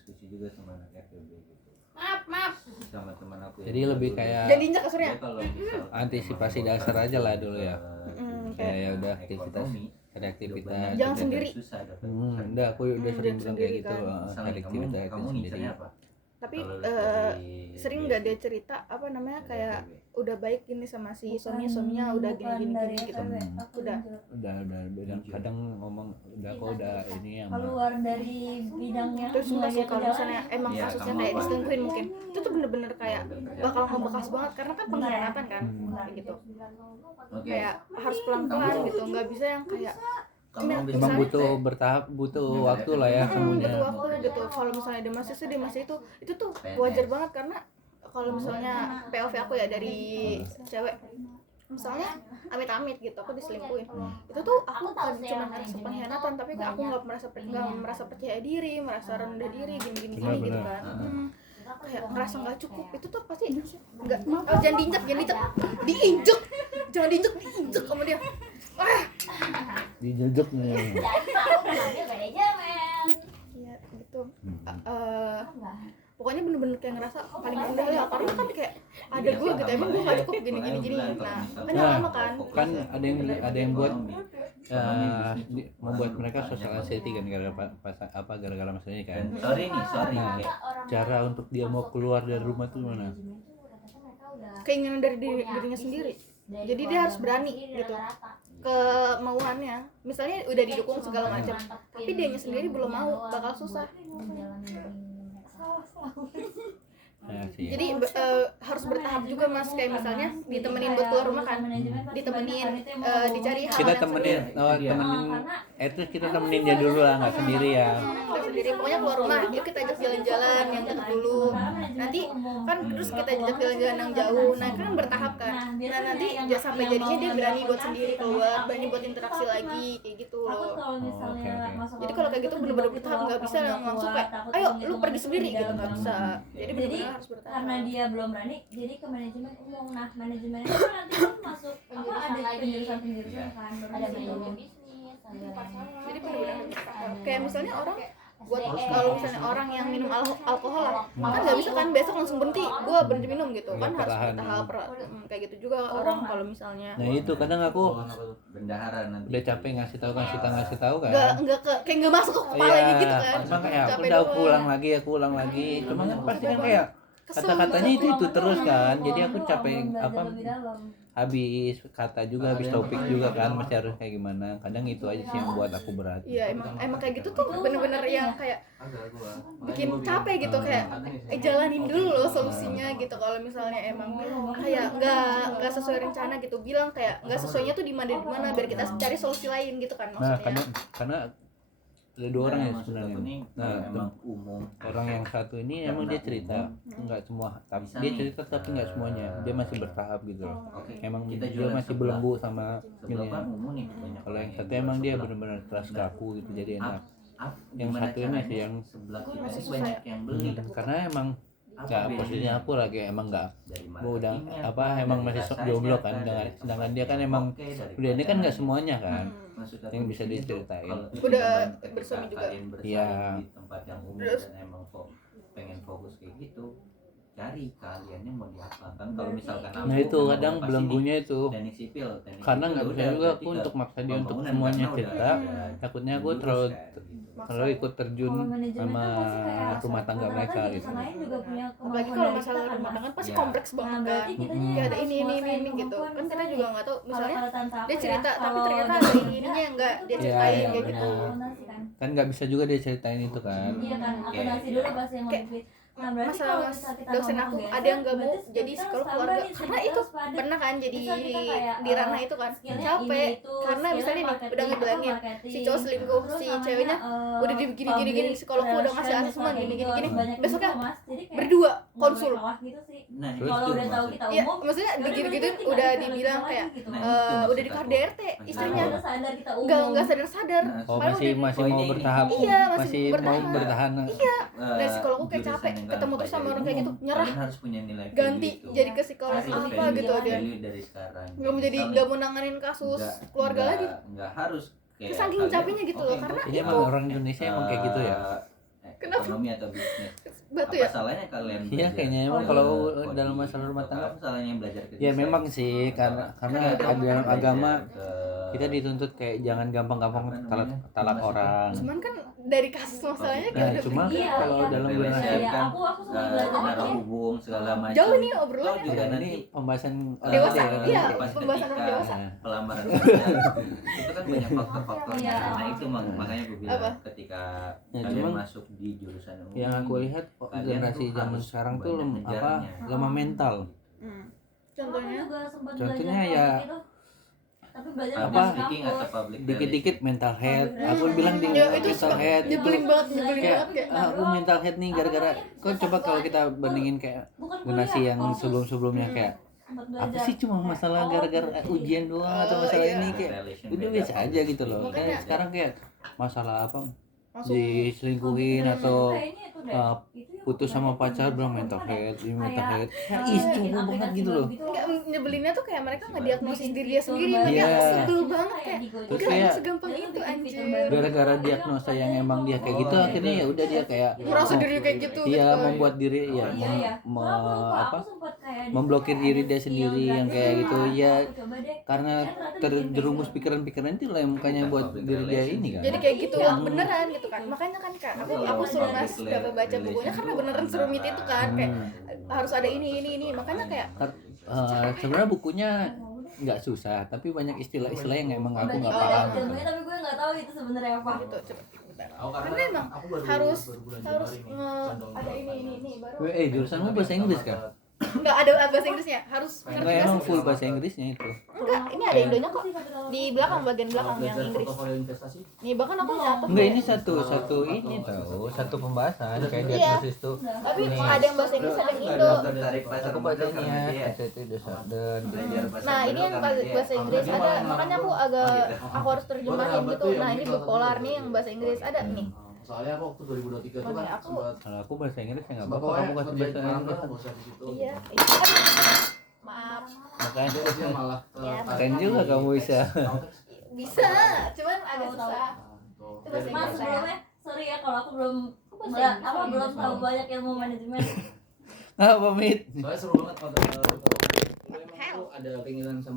diskusi juga sama anak FEB gitu. Maaf. Sama teman aku. Jadi lebih kayak Jadi injak kasurnya. antisipasi dasar aja lah dulu ya. Kayak ya udah aktivitas, ada aktivitas. Jangan sendiri. Udah aku udah sering bilang kayak gitu, kan. cari aktivitas sendiri. Tapi sering nggak dia cerita apa namanya kayak udah baik gini sama si suaminya udah gini gitu. Udah kadang ngomong udah kok udah ini yang keluar dari bidangnya. Terus masuk kalau misalnya emang kasusnya kayak diselingkuhin mungkin itu tuh bener-bener kayak bakal ngebekas banget karena kan pengkhianatan kan kayak gitu. Kayak harus pelan-pelan gitu, nggak bisa yang kayak emang butuh bertahap, butuh waktu lah ya semuanya. Butuh waktu gitu. Kalau misalnya dia masih sedih itu tuh wajar banget karena kalau misalnya POV aku ya dari cewek, misalnya amit-amit gitu aku diselingkuhin, itu tuh aku bukan cuma merasa pengkhianatan tapi kayak aku nggak merasa percaya diri, merasa rendah diri gini gitu kan. Kayak ngerasa nggak cukup, itu tuh pasti nggak jangan diinjek sama dia. Dijejek nih. Iya gitu. Pokoknya bener-bener kayak ngerasa paling rendah ya karena kan kayak ada gue gitu emang gue nggak cukup gini. Nah kan lama kan ada yang buat membuat mereka social anxiety kan gara-gara masalah ini kan. Sorry. Nah, cara untuk dia mau keluar dari rumah tuh mana? Keinginan dari dirinya sendiri. Jadi dia harus berani gitu. Kemauannya misalnya udah didukung segala macam tapi dianya sendiri belum mau, bakal susah. Jadi harus bertahap juga mas, kayak misalnya ditemenin buat keluar rumah kan, ditemenin dicari hal kita yang temenin terus kita temenin dia dulu lah, nggak sendiri ya. Sendiri pokoknya keluar rumah yuk kita ajak jalan-jalan yang dekat dulu, nanti kan terus kita ajak jalan-jalan yang jauh, nah kan bertahap kan, nah nanti sampai jadinya dia berani buat sendiri keluar, berani buat interaksi lagi kayak gitu loh. Jadi kalau kayak gitu bener-bener bertahap, nggak bisa langsung kayak ayo lu pergi sendiri gitu, nggak bisa. Jadi bener-bener harus bertahap. Karena dia belum berani jadi ke manajemen umum. Nah manajemen itu kan nanti kan masuk ada penjurusan kan, ada bisnis. Jadi benar-benar kayak misalnya orang buat kalau misalnya orang yang minum alkohol lah kan nggak bisa kan besok langsung berhenti minum gitu kan, harus bertahap kayak gitu juga orang kalau misalnya. Nah itu kadang aku bendahara nanti udah capek ngasih tahu kan, kayak nggak masuk ke kepala gitu kan. Cuma kayak aku ulang lagi cuma pasti kan kayak kata-katanya itu terus kan, jadi aku capek habis kata juga, habis topik juga kan, masih harus kayak gimana. Kadang itu aja sih yang buat aku berat. Iya emang kayak gitu tuh bener-bener yang kayak bikin capek gitu, kayak jalanin dulu loh solusinya gitu. Kalau misalnya emang kayak nggak sesuai rencana gitu, bilang kayak nggak sesuainya tuh di mana biar kita cari solusi lain gitu kan maksudnya. Nah karena ada dua orang ya sebenarnya. Emang umum. Orang yang satu ini emang dia cerita nggak semua, dia cerita tapi nggak semuanya, dia masih bertahap gitu loh. Emang dia masih belenggu sama ini. Kalau yang satu emang dia benar-benar keras kaku gitu, jadi enak. Yang satu ini sih yang masih banyak yang beli karena emang nggak, posisinya aku lagi emang nggak, gue udah emang masih jomblo kan, sedangkan dia kan emang udah ini kan nggak semuanya kan yang bisa diceritain. Udah bersuami juga. Iya. Di tempat yang umum dan emang pengen fokus kayak gitu, cari kaliannya mau diapa kan. Kalau misalkan nah itu kadang belenggunya itu teknik sipil karena nggak bisa juga aku untuk maksa dia untuk semuanya cerita, takutnya aku terlalu ikut terjun sama rumah tangga mereka gitu. Apalagi kalau masalah rumah tangga pasti kompleks banget kan, ya ada ini gitu kan, kita juga nggak tahu misalnya dia cerita tapi ternyata ada ininya yang nggak dia ceritain kayak gitu kan, nggak bisa juga dia ceritain itu kan. Masalah dosen aku ada yang nggak mau jadi psikolog keluarga karena itu pernah kan jadi di ranah itu kan, capek karena misalnya nih udah ngebilangin si cowok selingkuh, si ceweknya udah gini psikologku udah ngasih asesmen gini besoknya berdua konsul. Iya maksudnya gitu udah dibilang kayak udah di KDRT istrinya nggak sadar masih mau bertahap, masih mau bertahan. Iya dan psikologku kayak capek ketemu terus sama orang kayak gitu, nyerah, ganti jadi ke psikolog apa gitu dia nggak mau nanganin kasus keluarga lagi, nggak harus saking capeknya gitu loh. Karena emang orang Indonesia emang kayak gitu ya, Kenapa? ekonomi atau bisnis. Batu Apa ya? salahnya kalian Iya, belajar kayaknya emang ke kalau coding? dalam masalah rumah tangga, apa salahnya belajar ke ya desain? memang sih karena Atau dalam belajar agama ke kita dituntut kayak jangan gampang-gampang Apa talak namanya? talak Maksudnya? orang. Cuman kan dari kasus masalahnya Nah, kayak udah cuma Iya, kalau iya. dalam relation relasi Iya, kan aku sering belajar naruh itu. hubung segala macam. Jauh nih Toh obrolannya. juga ini nanti pembahasan Dewasa, iya, pas pembahasan orang ketika dewasa. Nah, pelamaran kerja, itu kan banyak faktor-faktornya. Iya. Nah itu makanya gue bilang Apa? ketika Ya, kalian cuman masuk di jurusan umum, yang aku lihat kalian generasi tuh zaman harus sekarang tuh banyak ngejarnya. lemah mental. Contohnya Aku juga sempat Contohnya belajar ya, public itu. Tapi belajar apa? bukan Speaking atau kampus. public Dikit-dikit relation. mental health. Aku bilang di ya itu mental head itu nyebelin banget kayak kayak aku mental head nih gara-gara kok coba kalau kita bandingin kayak Bukan generasi kuliah, yang kampus. sebelum-sebelumnya kayak Sempat apa belajar. sih cuma masalah gara-gara ujian doang atau Oh, masalah iya. ini kayak Relation udah beda, biasa aja public gitu loh. Makanya- Kayak sekarang kayak masalah apa langsung diselingkuhin atau Kayaknya itu deh. uh, Itu yang putus sama pacar bilang mental head, ini mental head. Kayak ih cuma banget gitu loh. enggak nyebelinnya tuh kayak mereka ngediagnosis diri dia sendiri Iya. makanya sebel banget kayak Terus enggak kayak segampang itu anjir Gara-gara diagnosa yang emang dia kayak gitu akhirnya ya udah dia kayak merasa diri kayak gitu iya gitu. membuat diri ya Iya ya. apa memblokir diri dia sendiri yang kayak gitu ya karena terjerumus pikiran-pikiran itu lah yang makanya buat diri dia ini kan. jadi kayak gitu beneran gitu kan makanya kan kak aku suruh mas dapat baca bukunya karena beneran serumit itu kan kayak harus ada ini makanya kayak Sebenarnya bukunya nggak susah tapi banyak istilah-istilah yang emang aku nggak ada paham gitu. ilmunya tapi gue nggak tahu itu sebenarnya apa. gitu coba karena emang harus ada ini baru Jurusanmu bahasa Inggris kan? enggak ada bahasa Inggrisnya harus Enggak ngerti emang bahasa full bahasa Inggrisnya itu. enggak ini ada Indonya kok di belakang bagian belakang yang Inggris nih bahkan aku nyatet Enggak ini satu ini tahu satu pembahasan kayak Iya. diagnosis tuh. tapi Ini. ada yang bahasa Inggris ada yang Indo Tertarik pasar Aku modal bacanya karena dia itu dan belajar pasar nah ini modal yang karena dia bahasa Inggris ada makanya aku agak gitu. aku harus terjemahin gitu nah ini bipolar nih yang bahasa Inggris ada nih Soalnya aku waktu 2023 itu Makanya kan aku- kalau aku bahasa Inggris ya nggak sempat apa-apa kamu kasih bahasa ngerjain Inggris. nggak usah di situ. iya itu kan maaf Makanya Dia malah Ya, keren juga kamu bisa. bisa cuman agak Tahu, tahu. susah Tuh. Itu bahasa Mas Inggris saya. sebelumnya sorry ya kalau aku belum bahasa Inggris, apa bahasa belum Inggris. tahu banyak ilmu manajemen. Ah, pamit. Soalnya seru banget kalau itu. Emang aku ada keinginan sama